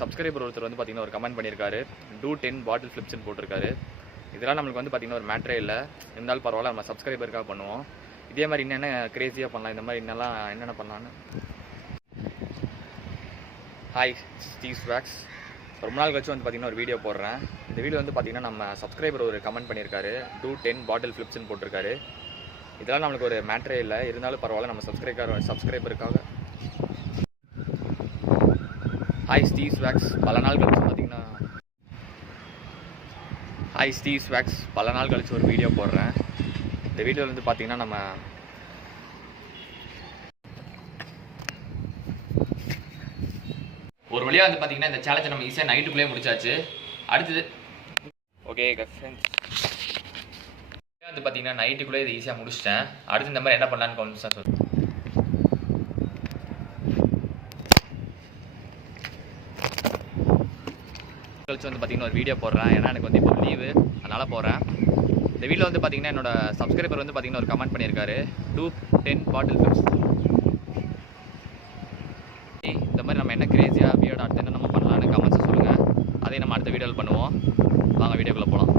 Subscriber ஒருத்தர் வந்து பார்த்தீங்கன்னா ஒரு கமெண்ட் பண்ணியிருக்காரு, டூ 10 பாட்டில் ஃப்ளிப்ஸ்ன்னு போட்டிருக்காரு. இதெல்லாம் நம்மளுக்கு வந்து பார்த்தீங்கன்னா ஒரு மேட்ரே இல்லை. இருந்தாலும் பரவாயில்ல, நம்ம சப்ஸ்கிரைபருக்காக பண்ணுவோம். இதே மாதிரி என்னென்ன க்ரேஸியாக பண்ணலாம், இந்த மாதிரி என்னென்ன பண்ணலான்னு. Hi Steve Swags. ரொம்ப நாள் கழிச்சு வந்து பார்த்தீங்கன்னா ஒரு வீடியோ போடுறேன். இந்த வீடியோ வந்து பார்த்தீங்கன்னா நம்ம சப்ஸ்கிரைபர் ஒரு கமெண்ட் பண்ணியிருக்காரு, டூ 10 பாட்டில் ஃப்ளிப்ஸ்ன்னு போட்டிருக்காரு. இதெல்லாம் நம்மளுக்கு ஒரு மேட்ரே இல்லை. இருந்தாலும் பரவாயில்ல, நம்ம சப்ஸ்கிரைபருக்காக. Hi Steve ஸ்வாக்ஸ். பல நாள் கழிச்சு ஒரு வீடியோ போடுறேன். இந்த வீடியோவில் வந்து பார்த்தீங்கன்னா நம்ம ஒரு வழியாக வந்து பார்த்தீங்கன்னா இந்த சேலஞ்சை நம்ம ஈஸியாக நைட்டுக்குள்ளே முடிச்சாச்சு. அடுத்தது ஓகே ஃப்ரெண்ட்ஸ், வந்து பார்த்தீங்கன்னா நைட்டுக்குள்ளே இது ஈஸியாக முடிச்சிட்டேன். அடுத்து இந்த மாதிரி என்ன பண்ணலான்னு கொஞ்சம் சொல்லுங்கள். கழிச்சு வந்து பார்த்தீங்கன்னா ஒரு வீடியோ போடுறேன். ஏன்னா எனக்கு வந்து இப்போ லீவு, அதனால் போகிறேன். இந்த வீடியோ வந்து பார்த்தீங்கன்னா என்னோட சப்ஸ்கிரைபர் வந்து பார்த்தீங்கன்னா ஒரு கமெண்ட் பண்ணியிருக்காரு, டூ 10 பாட்டில் ஃப்ளிப்ஸ். இந்த மாதிரி நம்ம என்ன க்ரேஸியாக வியர்டாக அடுத்து என்ன நம்ம பண்ணலான்னு கமெண்ட்ஸை சொல்லுங்கள். அதே நம்ம அடுத்த வீடியோவில் பண்ணுவோம். வாங்க வீடியோக்குள்ளே போகலாம்.